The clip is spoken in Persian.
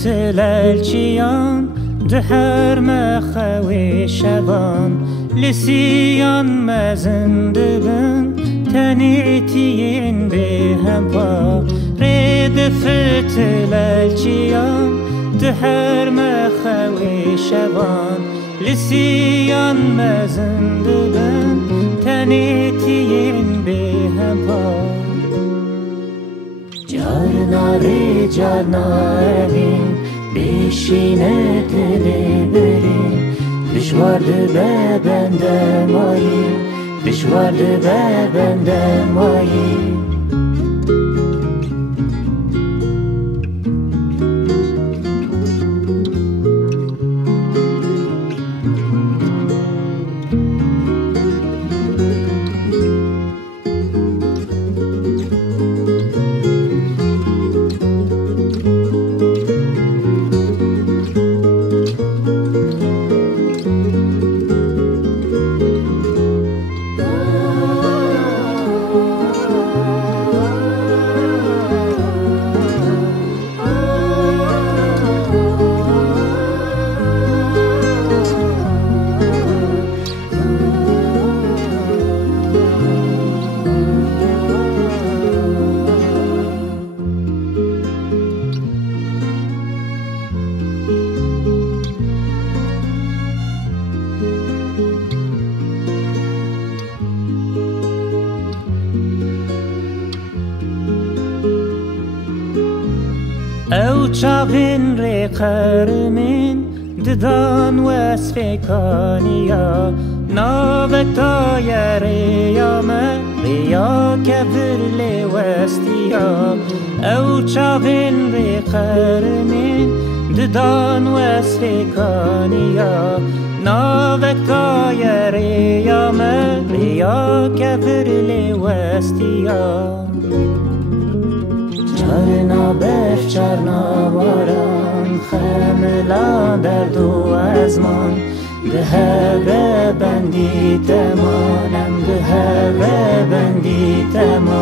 فتلالچیان دهر مخوی شوان لسیان مزنده بن تنیتین به هم پا رید فتلالچیان دهر مخوی شوان لسیان مزنده بن تنیتین به هم پا جارناری جارنارین بیشینه دلی برین دشوارده به بنده مایی دشوارده به بنده مایی او چاپین ری قرمین ددان واسفکانیا ناوکتا یریامه ریا کبرلی وستیا او چاپین ری قرمین ددان واسفکانیا ناوکتا یریامه ریا کبرلی وستیا چارنا برف چارنا باران خملا در دو ازمان به هوه بندی تمانم به هوه بندی تمانم